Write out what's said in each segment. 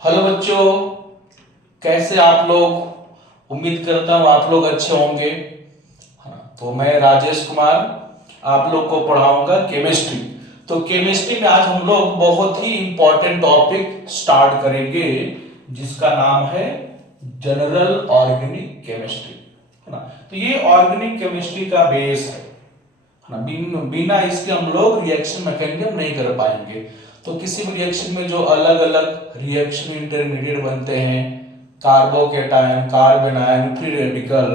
Hello बच्चों, कैसे आप लोग। उम्मीद करता हूँ आप लोग अच्छे होंगे। हाँ, तो मैं राजेश कुमार आप लोग को पढ़ाऊंगा केमिस्ट्री। तो केमिस्ट्री में आज हम लोग बहुत ही इंपॉर्टेंट टॉपिक स्टार्ट करेंगे जिसका नाम है जनरल ऑर्गेनिक केमिस्ट्री, है ना। तो ये ऑर्गेनिक केमिस्ट्री का बेस है ना। बिना इसके हम लोग रिएक्शन मैकेनिज्म नहीं कर पाएंगे। तो किसी भी रिएक्शन में जो अलग अलग रिएक्शन इंटरमीडिएट बनते हैं, carbocation, carbanion, free radical,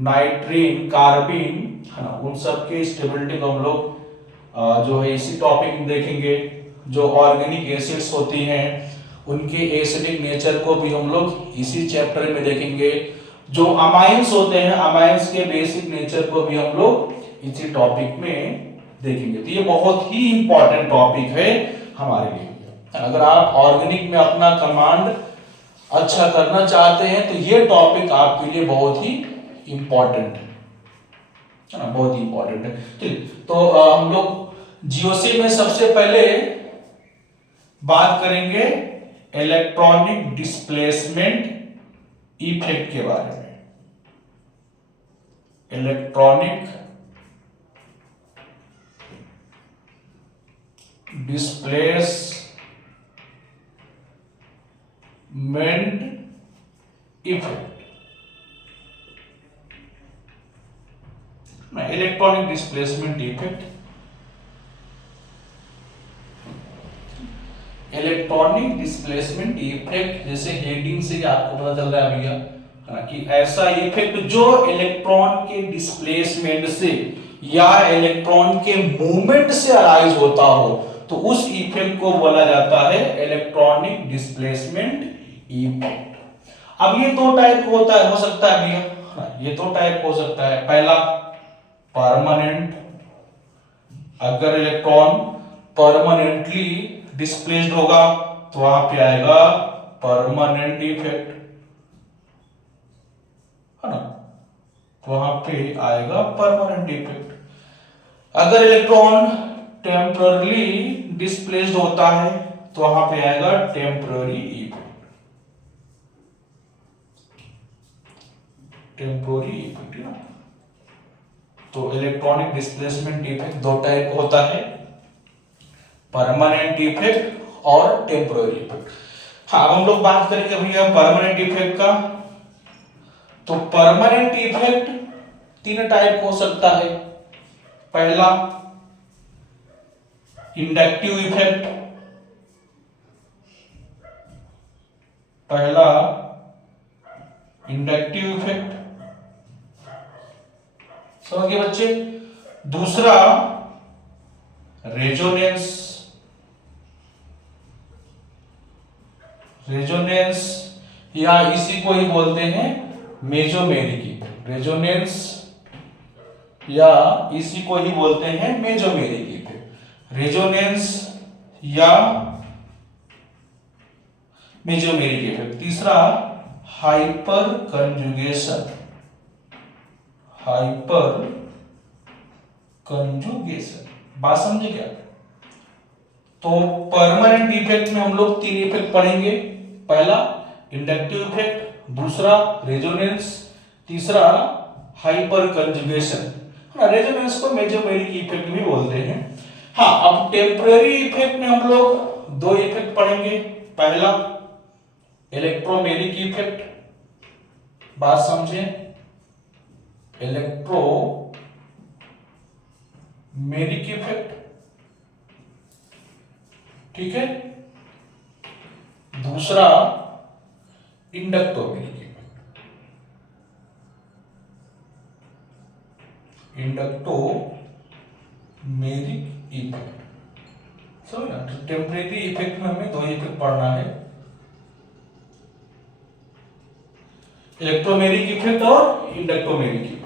nitrene, carbene, है ना, उन सब के स्टेबिलिटी को हम लोग जो है इसी टॉपिक में देखेंगे। जो ऑर्गेनिक एसिड्स होती हैं उनके एसिडिक नेचर को भी हम लोग इसी चैप्टर में देखेंगे। जो अमाइंस होते हैं अमाइंस के बेसिक नेचर को भी हम लोग इसी टॉपिक में देखेंगे। तो ये बहुत ही इंपॉर्टेंट टॉपिक है हमारे लिए। अगर आप ऑर्गेनिक में अपना कमांड अच्छा करना चाहते हैं तो ये टॉपिक आपके लिए बहुत ही इंपॉर्टेंट है ना, बहुत ही इंपॉर्टेंट है। ठीक, तो हम लोग जीओसी में सबसे पहले बात करेंगे इलेक्ट्रॉनिक डिस्प्लेसमेंट इफेक्ट के बारे में। Electronic displacement effect. Electronic displacement effect, electronic displacement effect जैसे हेडिंग से आपको पता चल रहा है भैया, है ना, कि ऐसा इफेक्ट जो इलेक्ट्रॉन के डिस्प्लेसमेंट से या इलेक्ट्रॉन के मूवमेंट से अराइज होता हो तो उस इफेक्ट को बोला जाता है इलेक्ट्रॉनिक डिस्प्लेसमेंट इफेक्ट। अब ये दो टाइप होता है, हो सकता है भैया, ये दो टाइप हो सकता है। पहला परमानेंट, अगर इलेक्ट्रॉन परमानेंटली डिस्प्लेस्ड होगा तो वहां पे आएगा परमानेंट इफेक्ट, है ना, वहां पे आएगा परमानेंट इफेक्ट। अगर इलेक्ट्रॉन टेम्पररी डिस्प्लेस्ड होता है तो वहां पे आएगा टेम्पररी इफेक्ट, टेम्पररी इफेक्ट ना। तो इलेक्ट्रॉनिक डिस्प्लेसमेंट इफेक्ट दो टाइप होता है, परमानेंट इफेक्ट और टेम्पररी इफेक्ट। हाँ, हम लोग बात करेंगे भैया परमानेंट इफेक्ट का। तो परमानेंट इफेक्ट तीन टाइप हो सकता है। पहला इंडक्टिव इफेक्ट, पहला इंडक्टिव इफेक्ट, समझ गए बच्चे। दूसरा रेजोनेंस, रेजोनेंस या इसी को ही बोलते हैं मेजोमेरिक इफेक्ट। रेजोनेंस या इसी को ही बोलते हैं मेजोमेरिक इफेक्ट। रेजोनेंस या मेजोमेरिक इफेक्ट। तीसरा हाइपर कंजुगेशन, हाइपर कंजुगेशन। बात समझे क्या? तो परमानेंट इफेक्ट में हम लोग तीन इफेक्ट पढ़ेंगे। पहला इंडक्टिव इफेक्ट, दूसरा रेजोनेंस, तीसरा हाइपर कंजुगेशन। रेजोनेंस को मेजोमेरिक इफेक्ट भी बोलते हैं। हाँ, अब टेम्पररी इफेक्ट में हम लोग दो इफेक्ट पढ़ेंगे। पहला इलेक्ट्रोमेरिक इफेक्ट, बात समझे, इलेक्ट्रोमेरिक इफेक्ट, ठीक है। दूसरा इंडक्टोमेरिक इफेक्ट, इंडक्टोमेरिक इफेक्ट। समझ ना। टेम्परेरी इफेक्ट में हमें दो इफेक्ट पढ़ना है, इलेक्ट्रोमेरिक इफेक्ट और इंडक्टोमेरिक इफेक्ट।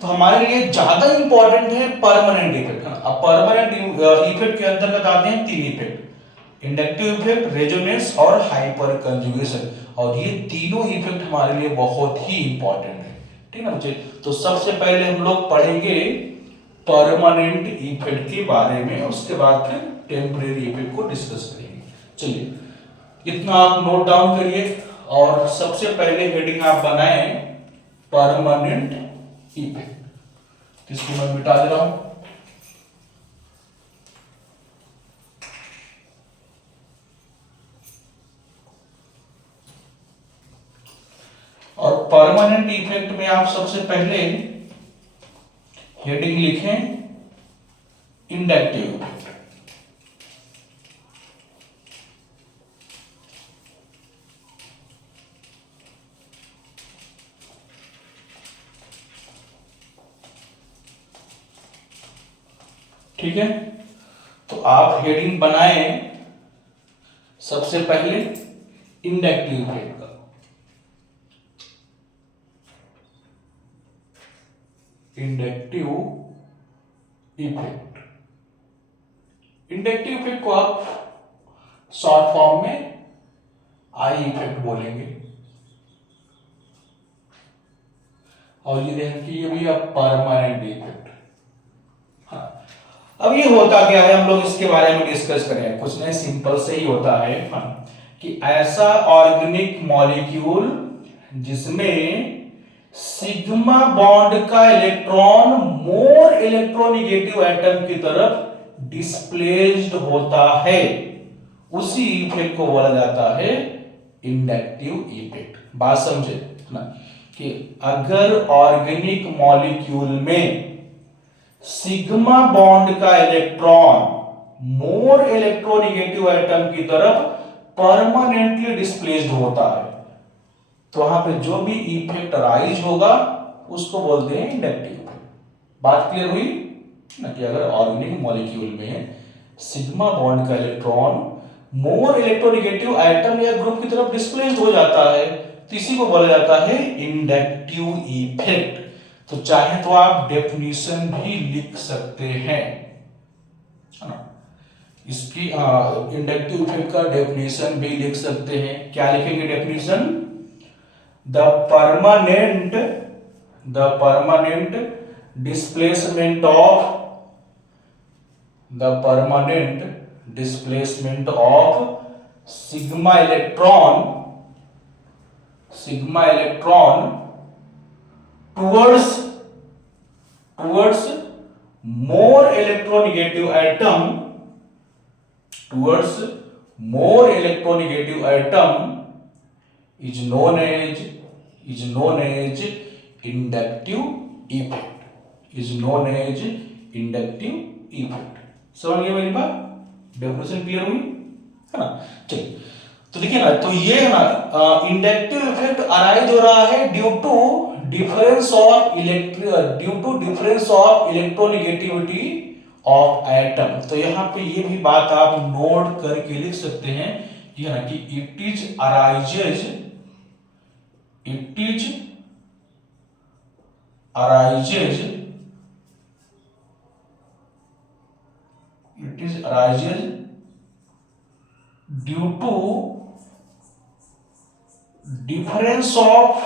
तो हमारे लिए ज्यादा इंपॉर्टेंट है परमानेंट इफेक्ट। अब परमानेंट इफेक्ट के अंतर्गत आते हैं तीन इफेक्ट, इंडक्टिव इफेक्ट, रेजोनेंस और हाइपर कंजुगेशन। और ये तीनों इफेक्ट हमारे लिए बहुत ही इंपॉर्टेंट है, ठीक है बच्चे। तो सबसे पहले हम लोग पढ़ेंगे परमानेंट इफेक्ट के बारे में, उसके बाद फिर टेम्परेरी इफेक्ट को डिस्कस करेंगे। चलिए इतना आप नोट डाउन करिए। और सबसे पहले हेडिंग आप बनाएं परमानेंट इफेक्ट। इसको मैं मिटा दे रहा हूं। और परमानेंट इफेक्ट में आप सबसे पहले हेडिंग लिखें इंडक्टिव इफेक्ट। ठीक है, तो आप हेडिंग बनाएं सबसे पहले इंडक्टिव इफेक्ट का। इंडक्टिव इफेक्ट, इंडक्टिव इफेक्ट को आप शॉर्ट फॉर्म में आई इफेक्ट बोलेंगे। और ये देखिए, ये भी अब परमानेंट इफेक्ट। हाँ, अब ये होता क्या है, हम लोग इसके बारे में डिस्कस करें। कुछ नहीं, सिंपल से ही होता है। हाँ, कि ऐसा ऑर्गेनिक मॉलिक्यूल जिसमें सिग्मा बॉन्ड का इलेक्ट्रॉन मोर इलेक्ट्रोनेगेटिव एटम की तरफ डिस्प्लेस्ड होता है, उसी इफेक्ट को बोला जाता है इंडक्टिव इफेक्ट। बात समझे ना, कि अगर ऑर्गेनिक मॉलिक्यूल में सिग्मा बॉन्ड का इलेक्ट्रॉन मोर इलेक्ट्रोनेगेटिव एटम की तरफ परमानेंटली डिस्प्लेस्ड होता है, तो वहां पे जो भी इफेक्ट राइज होगा उसको बोलते हैं इंडक्टिव इफेक्ट। बात क्लियर हुई ना, कि अगर ऑर्गेनिक मॉलिक्यूल में सिग्मा बॉन्ड का इलेक्ट्रॉन मोर इलेक्ट्रोनेगेटिव एटम या ग्रुप की तरफ डिस्प्लेस्ड हो जाता है, तो इसी को बोला जाता है इंडक्टिव इफेक्ट। तो चाहे तो आप डेफिनेशन भी लिख सकते हैं, है ना। इसकी इंडक्टिव इफेक्ट का डेफिनेशन भी लिख सकते हैं। क्या लिखेंगे definition? The permanent displacement of sigma electron towards more electronegative atom is known as inductive effect। समझ गए मेरी बात? डेफिनेशन क्लियर हुई है ना। चलिए, तो देखिए ना, तो ये है ना, इंडक्टिव इफेक्ट अराइज हो रहा है due to difference of electronegativity of atom. तो यहां पे ये भी बात आप नोट करके लिख सकते हैं, ये ना, कि it is arises due to difference of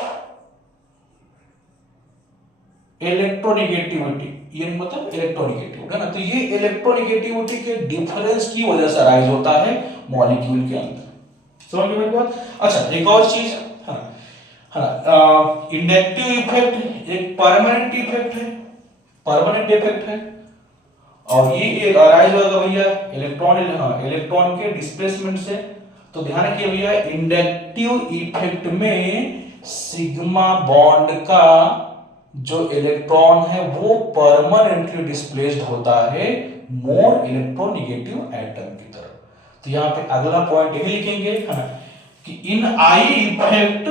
electronegativity. ये मतलब इलेक्ट्रोनेगेटिव है ना, तो ये इलेक्ट्रोनेगेटिविटी के डिफरेंस की वजह से अराइज होता है मॉलिक्यूल के अंदर। समझ गए मेरी बात? अच्छा, एक और चीज है ना, इंडक्टिव इफेक्ट एक परमानेंट इफेक्ट है। और ये अराइज होगा भैया इलेक्ट्रॉन के डिस्प्लेसमेंट से। तो ध्यान रखिए भैया, इंडक्टिव इफेक्ट में सिग्मा बॉन्ड का जो इलेक्ट्रॉन है वो परमानेंटली डिस्प्लेस्ड होता है मोर इलेक्ट्रोनेगेटिव एटम की तरफ। तो यहां पे अगला पॉइंट यही लिखेंगे, है ना, कि in I effect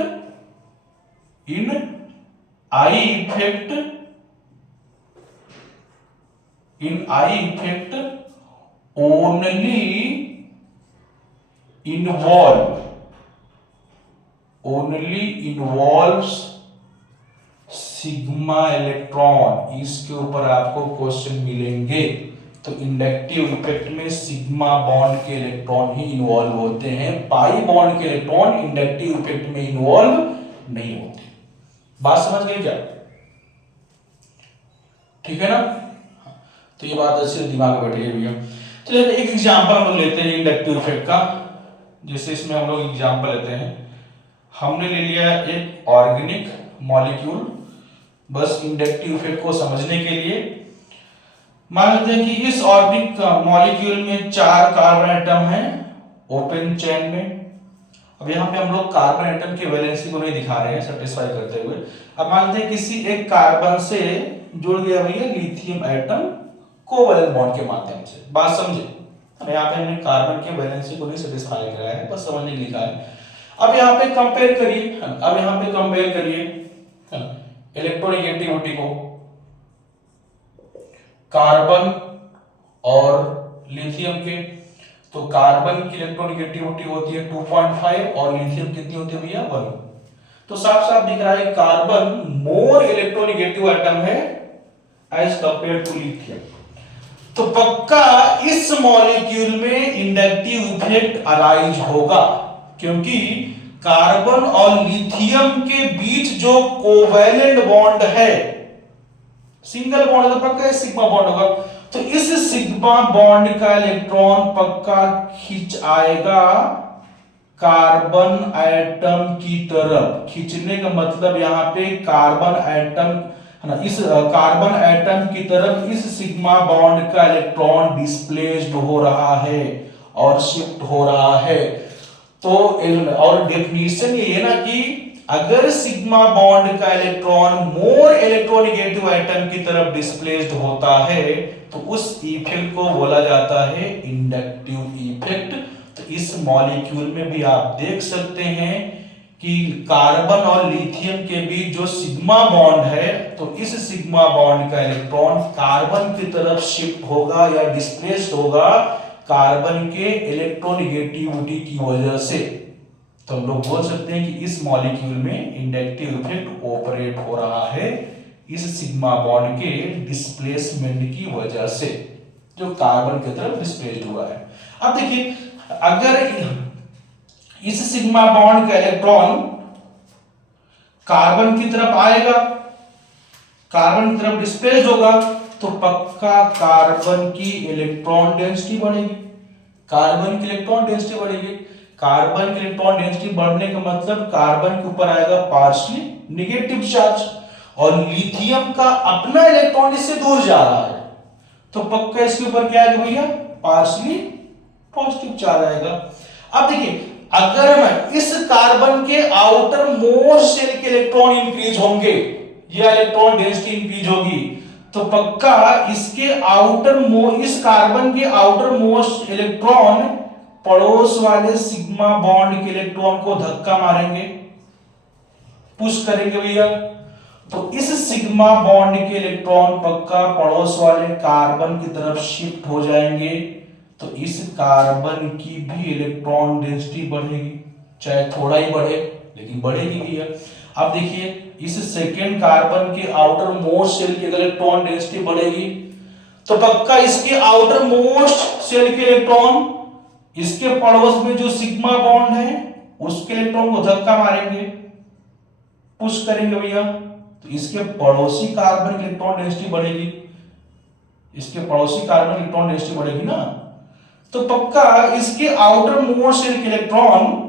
only involves sigma electron. इसके ऊपर आपको क्वेश्चन मिलेंगे। तो इंडक्टिव इफेक्ट में सिग्मा बॉन्ड के इलेक्ट्रॉन ही इन्वॉल्व होते हैं, पाई बॉन्ड के इलेक्ट्रॉन इंडक्टिव इफेक्ट में इन्वॉल्व नहीं होते। बात समझ गए क्या? ठीक है ना। तो ये बात अच्छे दिमाग में बैठेगी भैया। चलिए एक एग्जांपल हम लेते हैं इंडक्टिव इफेक्ट का। जैसे इसमें हम लोग एग्जांपल लेते हैं, हमने ले लिया एक ऑर्गेनिक मॉलिक्यूल, बस इंडक्टिव इफेक्ट को समझने के लिए। मान लेते हैं कि इस ऑर्गेनिक मॉलिक्यूल में 4 कार्बन एटम हैं ओपन चेन में। अब यहाँ पे हम लोग कार्बन एटम की वैलेंसी को नहीं दिखा रहे हैं सेटिस्फाई करते हुए। अब मान लेते हैं किसी एक कार्बन से जुड़ गया भैया लिथियम एटम कोवैलेंट बॉन्ड के माध्यम से। बात समझे? यहाँ पे हमने कार्बन के वैलेंसी को नहीं सेटिस्फाई कराया है, बस समझने के लिए लिखा है। अब यहाँ पे कंपेयर करिए, अब यहाँ पे कंपेयर करिए इलेक्ट्रोनेगेटिविटी को, कार्बन और लिथियम के। तो कार्बन की इलेक्ट्रोनेगेटिविटी होती है 2.5 और लिथियम कितनी होती है भैया 1। तो साफ साफ दिख रहा है कार्बन मोर इलेक्ट्रोनेगेटिव एटम है एज कंपेयर टू लिथियम। तो पक्का इस मॉलिक्यूल में इंडक्टिव इफेक्ट अराइज होगा, क्योंकि कार्बन और लिथियम के बीच जो कोवैलेंट बॉन्ड है, सिंगल बॉन्ड है तो पक्का सिग्मा बॉन्ड होगा। तो इस सिग्मा बॉन्ड का इलेक्ट्रॉन पक्का खींच आएगा कार्बन एटम की तरफ। खींचने का मतलब यहां पे कार्बन एटम है ना, इस कार्बन एटम की तरफ इस सिग्मा बॉन्ड का इलेक्ट्रॉन डिस्प्लेस्ड हो रहा है और शिफ्ट हो रहा है। तो और डेफिनेशन ये है ना कि अगर सिग्मा बॉन्ड का इलेक्ट्रॉन मोर इलेक्ट्रोनेगेटिव एटम की तरफ डिस्प्लेस्ड होता है तो उस इफेक्ट को बोला जाता है इंडक्टिव इफेक्ट। तो इस मॉलिक्यूल में भी आप देख सकते हैं कि कार्बन और लिथियम के बीच जो सिग्मा बॉन्ड है, तो इस सिग्मा बॉन्ड का इलेक्ट्रॉन कार्बन की तरफ शिफ्ट होगा या डिस्प्लेस्ड होगा कार्बन के इलेक्ट्रोनेगेटिविटी की वजह से। तो हम लोग बोल सकते हैं कि इस मॉलिक्यूल में इंडक्टिव इफेक्ट ऑपरेट हो रहा है इस सिग्मा बॉन्ड के डिस्प्लेसमेंट की वजह से, जो कार्बन की तरफ डिस्प्लेस्ड हुआ है। अब देखिए, अगर इस सिग्मा बॉन्ड का इलेक्ट्रॉन कार्बन की तरफ आएगा, कार्बन की तरफ डिस्प्लेस्ड होगा, तो पक्का कार्बन की इलेक्ट्रॉन डेंसिटी बढ़ेगी। कार्बन की इलेक्ट्रॉन डेंसिटी बढ़ेगी। कार्बन की इलेक्ट्रॉन डेंसिटी बढ़ने का मतलब कार्बन के ऊपर आएगा पार्शियली नेगेटिव चार्ज, और लिथियम का अपना इलेक्ट्रॉन इससे दूर जा रहा है, तो पक्का इसके ऊपर क्या आएगा भैया, पार्शियली पॉजिटिव चार्ज आएगा। अब देखिए, अगर मैं इस कार्बन के आउटर मोस्ट शेल के इलेक्ट्रॉन इंक्रीज होंगे या इलेक्ट्रॉन डेंसिटी इंक्रीज होगी, तो पक्का इसके इस कार्बन के आउटर मोस्ट इलेक्ट्रॉन पड़ोस वाले सिग्मा बॉन्ड के इलेक्ट्रॉन को धक्का मारेंगे, पुश करेंगे भैया। तो इस सिग्मा बॉन्ड के इलेक्ट्रॉन पक्का पड़ोस वाले कार्बन की तरफ शिफ्ट हो जाएंगे, तो इस कार्बन की भी इलेक्ट्रॉन डेंसिटी बढ़ेगी, चाहे थोड़ा ही बढ़े लेकिन बढ़ेगी भैया। अब देखिए, इस सेकेंड कार्बन के आउटर मोस्ट शेल की इलेक्ट्रॉन डेंसिटी बढ़ेगी, तो पक्का इसके आउटर मोस्ट शेल के इलेक्ट्रॉन इसके पड़ोस में जो सिग्मा बॉन्ड है उसके इलेक्ट्रॉन को धक्का मारेंगे, पुश करेंगे भैया। तो इसके पड़ोसी कार्बन की इलेक्ट्रॉन डेंसिटी बढ़ेगी, इसके पड़ोसी कार्बन की इलेक्ट्रॉन डेंसिटी बढ़ेगी ना, तो पक्का इसके आउटर मोस्ट शेल के इलेक्ट्रॉन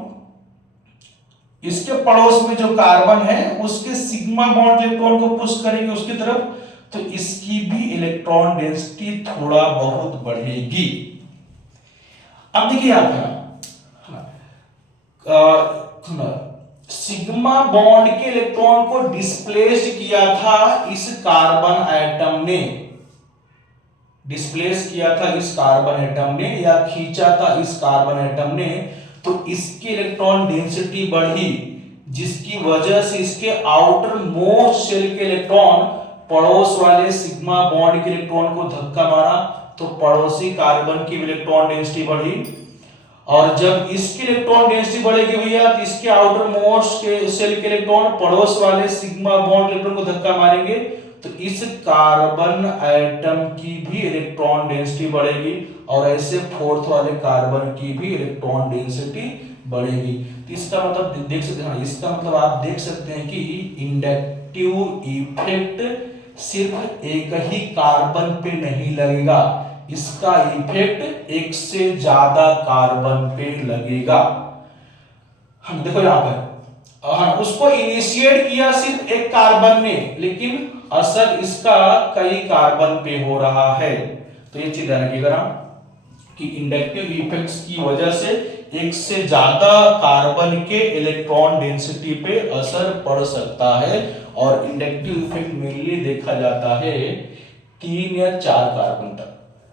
इसके पड़ोस में जो कार्बन है उसके सिग्मा बॉन्ड इलेक्ट्रॉन को पुश करेंगे उसकी तरफ, तो इसकी भी इलेक्ट्रॉन डेंसिटी थोड़ा बहुत बढ़ेगी। अब देखिए आप सिग्मा बॉन्ड के इलेक्ट्रॉन को डिस्प्लेस्ड किया था इस कार्बन एटम ने, डिस्प्लेस किया था इस कार्बन एटम ने या खींचा था इस कार्बन एटम ने, तो इसकी इलेक्ट्रॉन डेंसिटी बढ़ी, जिसकी वजह से इसके आउटर मोस्ट शेल के इलेक्ट्रॉन पड़ोस वाले सिग्मा बॉन्ड के इलेक्ट्रॉन को धक्का मारा, तो पड़ोसी कार्बन की इलेक्ट्रॉन डेंसिटी बढ़ी। और जब इसकी इलेक्ट्रॉन डेंसिटी बढ़ेगी भैया, तो इसके आउटर मोस्ट शेल के इलेक्ट्रॉन पड़ोस वाले सिग्मा बॉन्ड इलेक्ट्रॉन को धक्का मारेंगे, तो इस कार्बन एटम की भी इलेक्ट्रॉन डेंसिटी बढ़ेगी, और ऐसे फोर्थ वाले कार्बन की भी इलेक्ट्रॉन डेंसिटी बढ़ेगी। तो इसका मतलब देख सकते हैं, इसका मतलब आप देख सकते हैं कि इंडक्टिव इफेक्ट सिर्फ एक ही कार्बन पे नहीं लगेगा, इसका इफेक्ट एक से ज्यादा कार्बन पे लगेगा। हाँ देखो यहाँ पर, हाँ उसको इनिशिएट किया सिर्फ एक कार्बन ने, लेकिन असर इसका कई कार्बन पे हो रहा है। तो ये चीज ध्यान रखिएगा कि इंडक्टिव इफेक्ट्स की वजह से एक से ज्यादा कार्बन के इलेक्ट्रॉन डेंसिटी पे असर पड़ सकता है, और इंडक्टिव इफेक्ट मेनली देखा जाता है 3 या 4 कार्बन तक,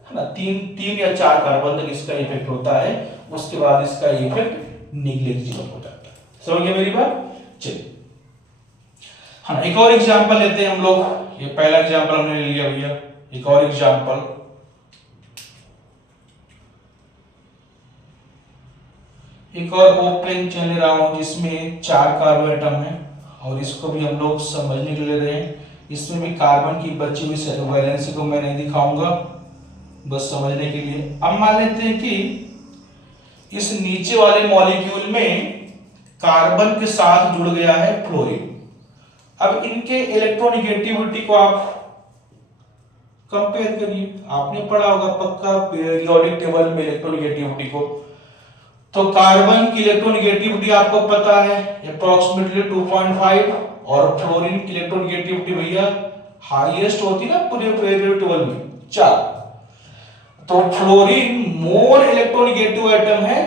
है ना, 3 या 4 कार्बन तक इसका इफेक्ट होता है, उसके बाद इसका इफेक्ट निग्लेक्टेबल हो जाता है। समझ गए मेरी बात? चलिए हाँ एक और एग्जांपल लेते हैं हम लोग। ये पहला एग्जांपल हमने ले लिया भैया, एक और एग्जांपल। एक और ओपन चेन ले रहा हूं जिसमें 4 कार्बन एटम है, और इसको भी हम लोग समझने के लिए ले रहे हैं। इसमें भी कार्बन की बची हुई वैलेंसी को मैं नहीं दिखाऊंगा, बस समझने के लिए। अब मान लेते हैं कि इस नीचे वाले मॉलिक्यूल में कार्बन के साथ जुड़ गया है फ्लोरीन। अब इनके इलेक्ट्रोनेगेटिविटी को आप कंपेयर करिए, आपने पढ़ा होगा पक्का पीरियोडिक टेबल में इलेक्ट्रोनेगेटिविटी को। तो कार्बन की इलेक्ट्रोनेगेटिविटी आपको पता है अप्रोक्सीमेटली 2.5, और फ्लोरीन की इलेक्ट्रोनेगेटिविटी भैया हाईएस्ट होती है ना पूरे पीरियोडिक टेबल में 4। तो फ्लोरीन मोर इलेक्ट्रोनेगेटिव एटम है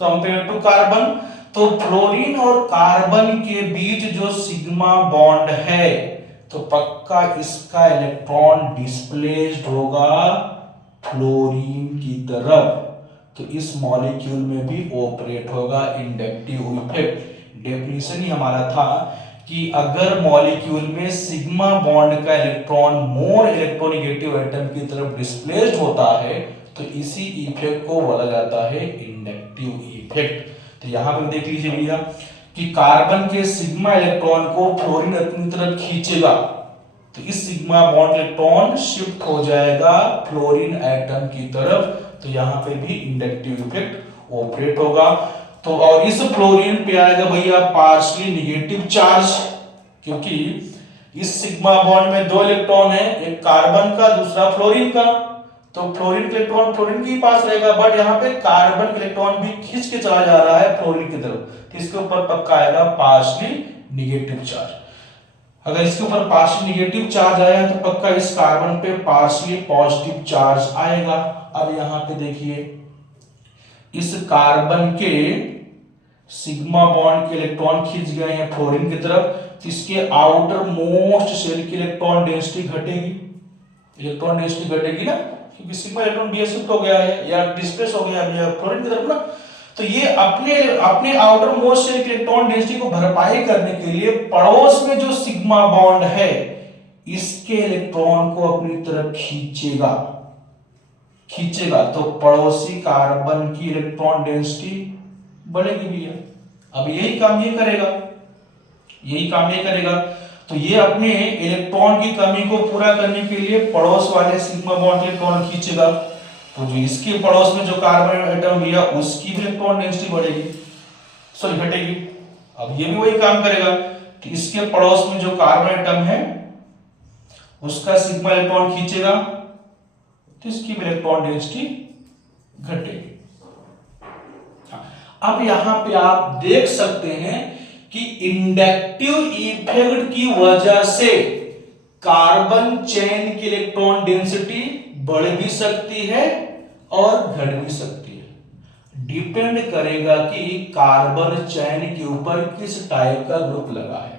कंपेयर टू कार्बन। तो फ्लोरीन और कार्बन के बीच जो सिग्मा बॉन्ड है, तो पक्का इसका इलेक्ट्रॉन डिस्प्लेस्ड होगा फ्लोरीन की तरफ, तो इस मॉलिक्यूल में भी ऑपरेट होगा इंडक्टिव इफेक्ट। डेफिनेशन ही हमारा था कि अगर मॉलिक्यूल में सिग्मा बॉन्ड का इलेक्ट्रॉन मोर इलेक्ट्रोनेगेटिव एटम की तरफ डिस्प्लेस्ड होता है, तो इसी इफेक्ट को बोला जाता है इंडक्टिव इफेक्ट। तो यहां पर देख लीजिए भैया कि कार्बन के सिग्मा इलेक्ट्रॉन को फ्लोरीन अपनी तरफ खींचेगा, तो इस सिग्मा बॉन्ड इलेक्ट्रॉन शिफ्ट हो जाएगा फ्लोरीन एटम की तरफ, तो यहां पे भी इंडक्टिव इफेक्ट ऑपरेट होगा। तो और इस फ्लोरीन पे आएगा भैया पार्शियली नेगेटिव चार्ज, क्योंकि इस सिग्मा बॉन्ड में 2 इलेक्ट्रॉन है, एक कार्बन का दूसरा फ्लोरीन का। तो फ्लोरीन इलेक्ट्रॉन फ्लोरीन के पास रहेगा, बट यहाँ पे कार्बन इलेक्ट्रॉन भी खींच के चला जा रहा है फ्लोरीन की तरफ, तो इसके ऊपर पक्का आएगा पार्शियली नेगेटिव चार्ज। अगर इसके ऊपर पार्शियली नेगेटिव चार्ज आया तो पक्का इस कार्बन पे पार्शियली पॉजिटिव चार्ज आएगा। अब यहां पे देखिए इस कार्बन के सिग्मा बॉन्ड के इलेक्ट्रॉन खींच गए हैं फ्लोरीन की तरफ, तो इसके आउटर मोस्ट शेल की इलेक्ट्रॉन डेंसिटी घटेगी, इलेक्ट्रॉन डेंसिटी घटेगी ना, क्योंकि सिग्मा इलेक्ट्रॉन भी शिफ्ट हो गया है या डिस्प्लेस हो गया है फ्लोरीन की तरफ ना। तो ये अपने आउटर मोस्ट शेल की इलेक्ट्रॉन डेंसिटी को भरपाई करने के लिए पड़ोस में जो सिग्मा बॉन्ड है इसके इलेक्ट्रॉन को अपनी तरफ खींचेगा, तो पड़ोसी कार्बन की इलेक्ट्रॉन डेंसिटी बढ़ेगी भैया। अब यही काम ये करेगा। तो ये अपने इलेक्ट्रॉन की कमी को पूरा करने के लिए पड़ोस वाले सिग्मा बॉन्ड के इलेक्ट्रॉन खींचेगा, तो जो इसके पड़ोस में जो कार्बन एटम भैया उसकी भी इलेक्ट्रॉन डेंसिटी बढ़ेगी, सॉरी घटेगी। अब ये भी वही काम करेगा कि इसके पड़ोस में जो कार्बन एटम है उसका सिग्मा इलेक्ट्रॉन खींचेगा, तो इसकी इलेक्ट्रॉन डेंसिटी घटेगी। अब यहां पे आप देख सकते हैं कि इंडक्टिव इफेक्ट की वजह से कार्बन चेन की इलेक्ट्रॉन डेंसिटी बढ़ भी सकती है और घट भी सकती है। डिपेंड करेगा कि कार्बन चेन के ऊपर किस टाइप का ग्रुप लगा है।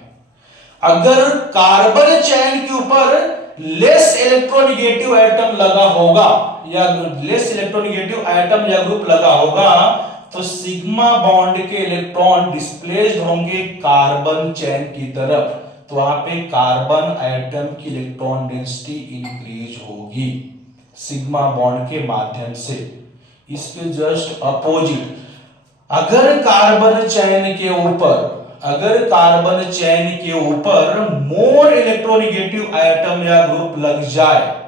अगर कार्बन चेन के ऊपर लेस इलेक्ट्रोनेगेटिव एटम लगा होगा या लेस इलेक्ट्रोनेगेटिव एटम या ग्रुप लगा होगा, तो सिग्मा बॉन्ड के इलेक्ट्रॉन डिस्प्लेस्ड होंगे कार्बन चेन की तरफ, तो वहां पे कार्बन एटम की इलेक्ट्रॉन डेंसिटी इंक्रीज होगी सिग्मा बॉन्ड के माध्यम से। इसके जस्ट अपोजिट अगर कार्बन चेन के ऊपर मोर इलेक्ट्रोनेगेटिव एटम या ग्रुप लग जाए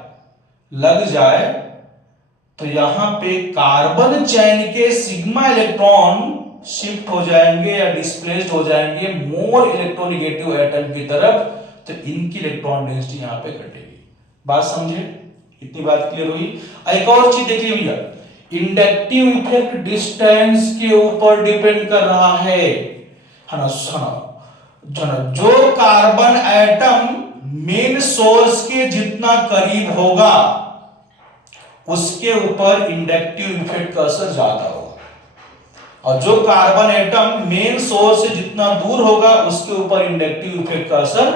तो यहां पे कार्बन चेन के सिग्मा इलेक्ट्रॉन शिफ्ट हो जाएंगे या डिस्प्लेस्ड हो जाएंगे मोर इलेक्ट्रोनेगेटिव एटम की तरफ, तो इनकी इलेक्ट्रॉन डेंसिटी यहां पे घटेगी। बात समझे? इतनी बात क्लियर हुई? एक और चीज देखिए भैया, इंडक्टिव इफेक्ट डिस्टेंस के ऊपर डिपेंड कर रहा है ना जो कार्बन एटम मेन सोर्स के जितना करीब होगा उसके ऊपर इंडक्टिव इफेक्ट का असर ज्यादा होगा और जो कार्बन एटम मेन सोर्स से जितना दूर होगा उसके ऊपर इंडक्टिव इफेक्ट का असर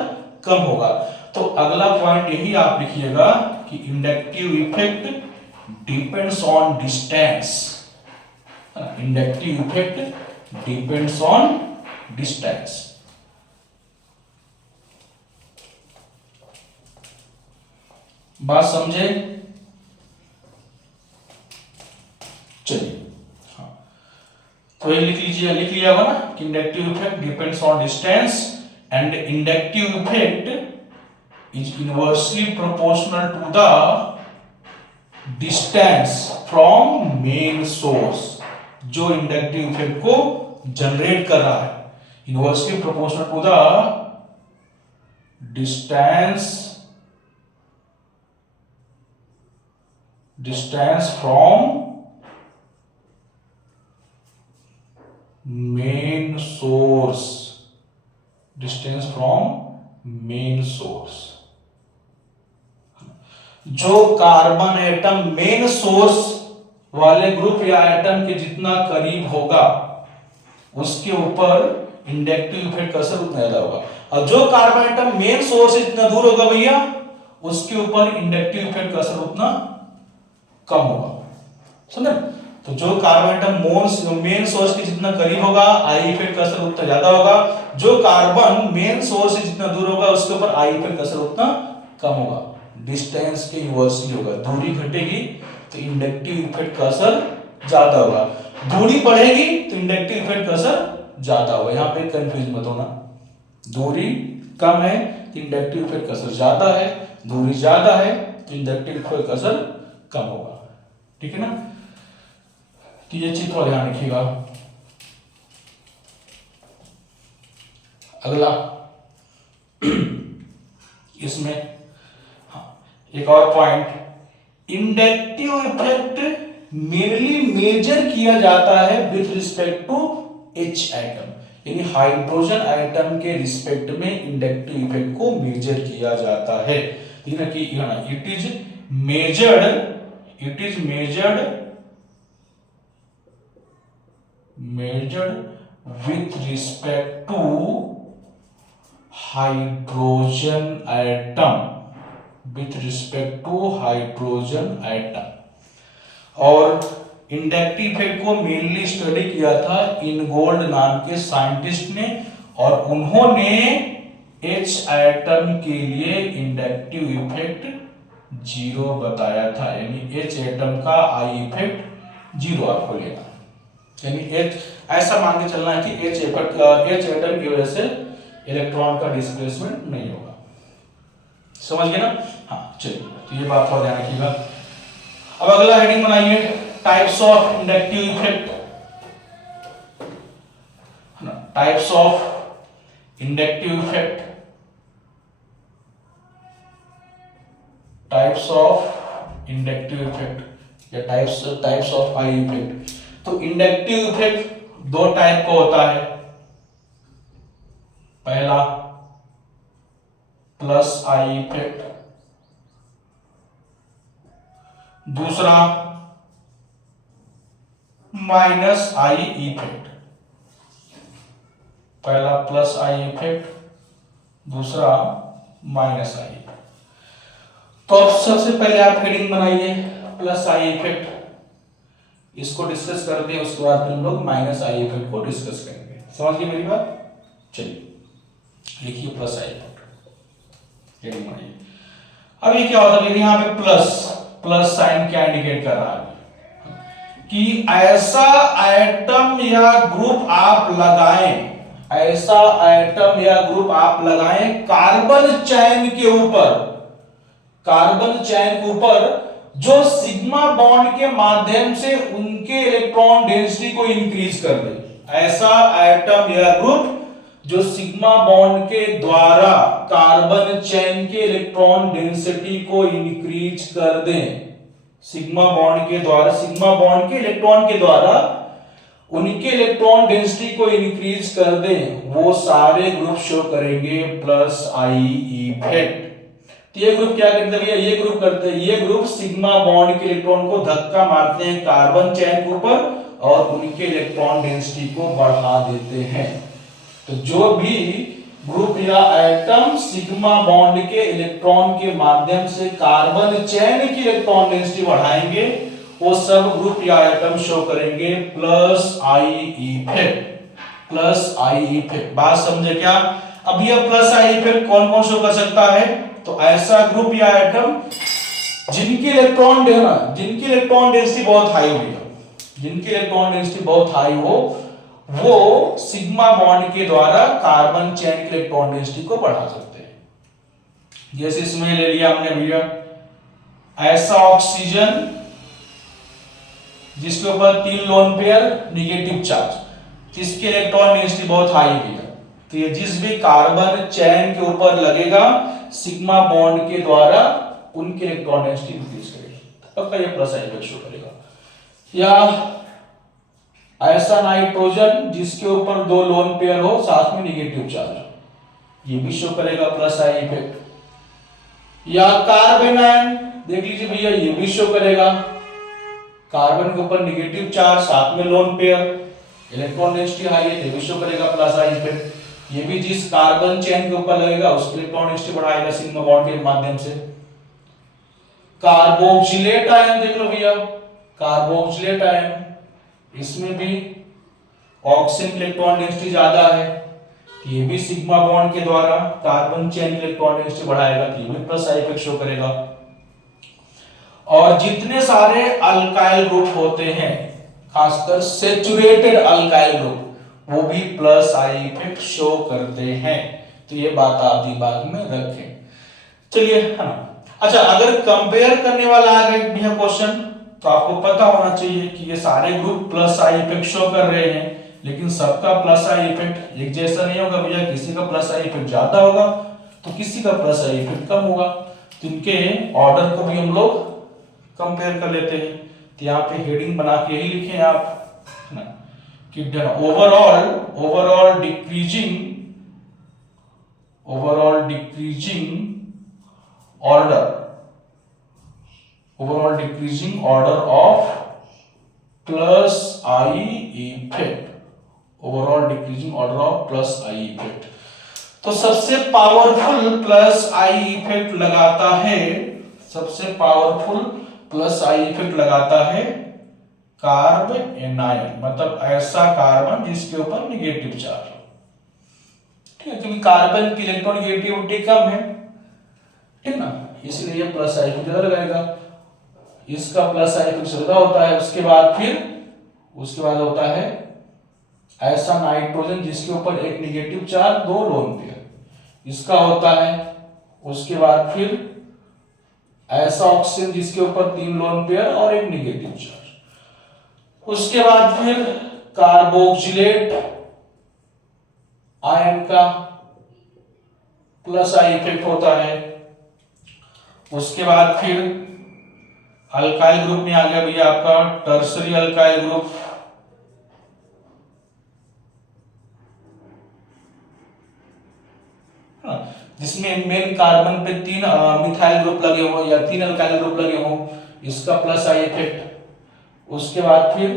कम होगा। तो अगला पॉइंट यही आप लिखिएगा कि inductive effect depends on distance. Inductive effect depends on distance. बात समझे? चलिए हाँ, तो ये लिख लिया होगा ना कि inductive effect depends on distance and inductive effect is inversely proportional to the distance from main source. जो इंडक्टिव इफेक्ट को जनरेट कर रहा है inversely proportional to the distance from main source. Distance from main source. जो carbon atom main source वाले group या atom के जितना करीब होगा उसके ऊपर इंडक्टिव इफेक्ट का असर उतना ज्यादा होगा और जो कार्बन एटम मेन सोर्स से जितना दूर होगा भैया उसके ऊपर इंडक्टिव इफेक्ट का असर उतना कम होगा। समझे? तो जो कार्बन एटम मेन सोर्स के जितना करीब होगा आई इफेक्ट का असर उतना ज्यादा होगा। जो कार्बन मेन सोर्स से जितना दूर होगा उसके ऊपर आई इफेक्ट का असर उतना कम होगा। डिस्टेंस के इनवर्सली होगा। दूरी घटेगी तो इंडक्टिव इफेक्ट का असर ज्यादा होगा। दूरी बढ़ेगी तो इंडक्टिव इफेक्ट का असर ज्यादा होगा। यहाँ पे कंफ्यूज मत होना। दूरी कम है तो इंडक्टिव इफेक्ट का असर ज्यादा है, दूरी ज्यादा है तो इंडक्टिव इफेक्ट का असर कम होगा। ठीक है ना? तो ये चीज थोड़ा ध्यान रखिएगा। अगला इसमें एक और point, inductive effect mainly measure किया जाता है with respect to H atom, यानी हाइड्रोजन आइटम के रिस्पेक्ट में इंडक्टिव इफेक्ट को मेजर किया जाता है। ठीक है कि it is measured with respect to hydrogen atom, और इंडक्टिव इफेक्ट को मेनली स्टडी किया था इनगोल्ड नाम के साइंटिस्ट ने, और उन्होंने H एटम के लिए इंडक्टिव इफेक्ट 0 बताया था, यानी H एटम का आई इफेक्ट 0 आपको लेना, यानी H ऐसा मान के चलना है कि H एटम की वजह से इलेक्ट्रॉन का डिस्प्लेसमेंट नहीं होगा। समझ गए ना? हाँ चलिए, तो ये बात थोड़ा ध्यान रखिएगा। अब अगला हेडिंग बनाइए, types of inductive effect. Types of inductive effect, types of inductive effect या टाइप्स ऑफ आई इफेक्ट। तो इंडक्टिव इफेक्ट दो टाइप का होता है। पहला प्लस आई इफेक्ट, दूसरा माइनस आई इफेक्ट। पहला प्लस आई इफेक्ट, दूसरा माइनस आई। तो अब सबसे पहले आप हेडिंग बनाइए प्लस आई इफेक्ट, इसको डिस्कस करते हैं, उसके बाद हम लोग माइनस आई इफेक्ट को डिस्कस करेंगे। समझ गए मेरी बात? चलिए लिखिए प्लस आई इफेक्ट, हेडिंग बनाइए। अब ये क्या होता है, यहाँ पे प्लस साइन क्या इंडिकेट कर रहा है कि ऐसा आइटम या ग्रुप आप लगाएं, ऐसा आइटम या ग्रुप आप लगाएं कार्बन चैन के ऊपर जो सिग्मा बॉन्ड के माध्यम से उनके इलेक्ट्रॉन डेंसिटी को इंक्रीज कर दे। ऐसा आइटम या ग्रुप जो सिग्मा बॉन्ड के द्वारा कार्बन चैन के इलेक्ट्रॉन डेंसिटी को इंक्रीज कर दें, सिग्मा बॉन्ड के द्वारा, सिग्मा बॉन्ड के इलेक्ट्रॉन के द्वारा उनके इलेक्ट्रॉन डेंसिटी को इंक्रीज कर दें, वो सारे ग्रुप शो करेंगे प्लस आई इफेक्ट। तो ये ग्रुप क्या करते हैं, ये ग्रुप करते हैं, ये ग्रुप सिग्मा बॉन्ड के इलेक्ट्रॉन को धक्का मारते हैं कार्बन चेन के ऊपर और उनके इलेक्ट्रॉन डेंसिटी को बढ़ा देते हैं। तो जो भी ग्रुप या एटम सिग्मा बॉन्ड के इलेक्ट्रॉन के माध्यम से कार्बन चेन की इलेक्ट्रॉन डेंसिटी बढ़ाएंगे, वो सब ग्रुप या एटम शो करेंगे plus I effect, plus I effect. बात समझे क्या? अब ये प्लस आई इफेक्ट कौन कौन शो कर सकता है? तो ऐसा ग्रुप या एटम जिनकी इलेक्ट्रॉन डेंसिटी बहुत हाई हो, जिनकी इलेक्ट्रॉन डेंसिटी बहुत हाई हो, वो सिग्मा बॉन्ड के द्वारा कार्बन चेन की इलेक्ट्रॉन डेंसिटी को बढ़ा सकते हैं। जैसे इसमें ले लिया हमने भैया ऐसा ऑक्सीजन जिसके ऊपर 3 लोन पेयर निगेटिव चार्ज, इसकी इलेक्ट्रॉन डेंसिटी बहुत हाई है, तो ये जिस भी कार्बन चेन के ऊपर लगेगा सिग्मा बॉन्ड के द्वारा उनकी इलेक्ट्रॉन डेंसिटी इंक्रीज करेगी, तब का ये प्लस आई इफेक्ट शो करेगा। या ऐसा नाइट्रोजन जिसके ऊपर 2 लोन पेयर हो साथ में निगेटिव चार्ज, ये भी शो करेगा प्लस आई इफेक्ट। या कार्बन आयन देख लीजिए भैया, ये भी शो करेगा, कार्बन के ऊपर निगेटिव चार्ज साथ में lone pair, electron density high है, ये भी शो करेगा प्लस आई इफेक्ट। ये भी जिस कार्बन चेन के ऊपर लगेगा उसकी इलेक्ट्रॉन डेंसिटी बढ़ाएगा सिग्मा बॉन्ड के माध्यम से। कार्बोक्सिलेट आयन देख लो भैया, कार्बोक्सिलेट आयन, इसमें भी ऑक्सीजन की इलेक्ट्रॉन डेंसिटी ज्यादा है, ये भी सिग्मा बॉन्ड के द्वारा कार्बन चेन की इलेक्ट्रॉन डेंसिटी बढ़ाएगा, तो ये भी प्लस आई इफेक्ट शो करेगा। और जितने सारे अल्काइल ग्रुप होते हैं, खासकर सेचुरेटेड अल्काइल ग्रुप, वो भी प्लस आई इफेक्ट शो करते हैं। तो ये बात आप दिमाग में रखें। चलिए, है ना। अच्छा, अगर कंपेयर करने वाला आ गया क्वेश्चन, तो आपको पता होना चाहिए कि ये सारे group plus I effect show कर रहे हैं, लेकिन सबका प्लस आई इफेक्ट एक जैसा नहीं होगा भैया। किसी का प्लस आई इफेक्ट ज्यादा होगा तो किसी का प्लस आई इफेक्ट कम होगा। तो इनके ऑर्डर को भी हम लोग कंपेयर कर लेते हैं। तो यहाँ पे हेडिंग बना के यही लिखें आप ना कि overall decreasing order of plus I effect, overall decreasing order of plus I effect. तो सबसे पावरफुल प्लस आई इफेक्ट लगाता है, सबसे पावरफुल प्लस आई इफेक्ट लगाता है कार्ब एनायन, मतलब ऐसा कार्बन जिसके ऊपर निगेटिव चार्ज हो। ठीक है, क्योंकि कार्बन की इलेक्ट्रॉन नेगेटिविटी कम है, ठीक ना, इसलिए ये प्लस आई इफेक्ट ज्यादा लगाएगा। इसका प्लस आई इफेक्ट ज्यादा होता है। उसके बाद होता है ऐसा नाइट्रोजन जिसके ऊपर एक निगेटिव चार्ज 2 लोन पेयर, इसका होता है। उसके बाद फिर ऐसा ऑक्सीजन जिसके ऊपर 3 लोन पेयर और एक निगेटिव चार्ज। उसके बाद फिर कार्बोक्सिलेट आयन का प्लस आई इफेक्ट होता है। उसके बाद फिर अल्काइल ग्रुप में आ गया भैया आपका टर्सरी अल्काइल ग्रुप, जिसमें मेन कार्बन पे 3 मिथाइल ग्रुप लगे हो या 3 अल्काइल ग्रुप लगे हो, इसका प्लस आई इफेक्ट। उसके बाद फिर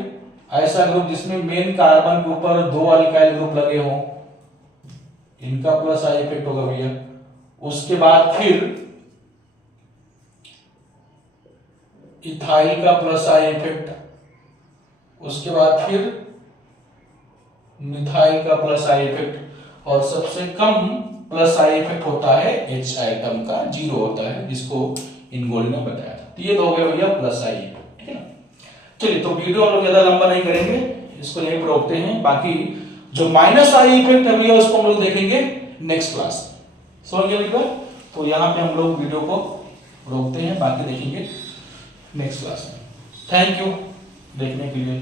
ऐसा ग्रुप जिसमें मेन कार्बन के ऊपर 2 अल्काइल ग्रुप लगे हो, इनका प्लस आई इफेक्ट होगा भैया। उसके बाद फिर इथाइल का प्लस आई इफेक्ट। उसके बाद फिर मिथाइल का प्लस आई इफेक्ट। और सबसे कम प्लस आई इफेक्ट होता है H आइटम का, 0 होता है, जिसको इनगोल्ड ने बताया था। तो ये तो हो गया भैया प्लस आई इफेक्ट, ठीक है ना। चलिए, तो वीडियो हम लोग ज्यादा लंबा नहीं करेंगे, इसको यहीं पर रोकते हैं। बाकी जो माइनस आई इफेक्ट है भैया उसको हम लोग देखेंगे नेक्स्ट क्लास। समझ गए भैया? तो यहाँ पे हम लोग वीडियो को रोकते हैं, बाकी देखेंगे नेक्स्ट क्लास में। थैंक यू देखने के लिए।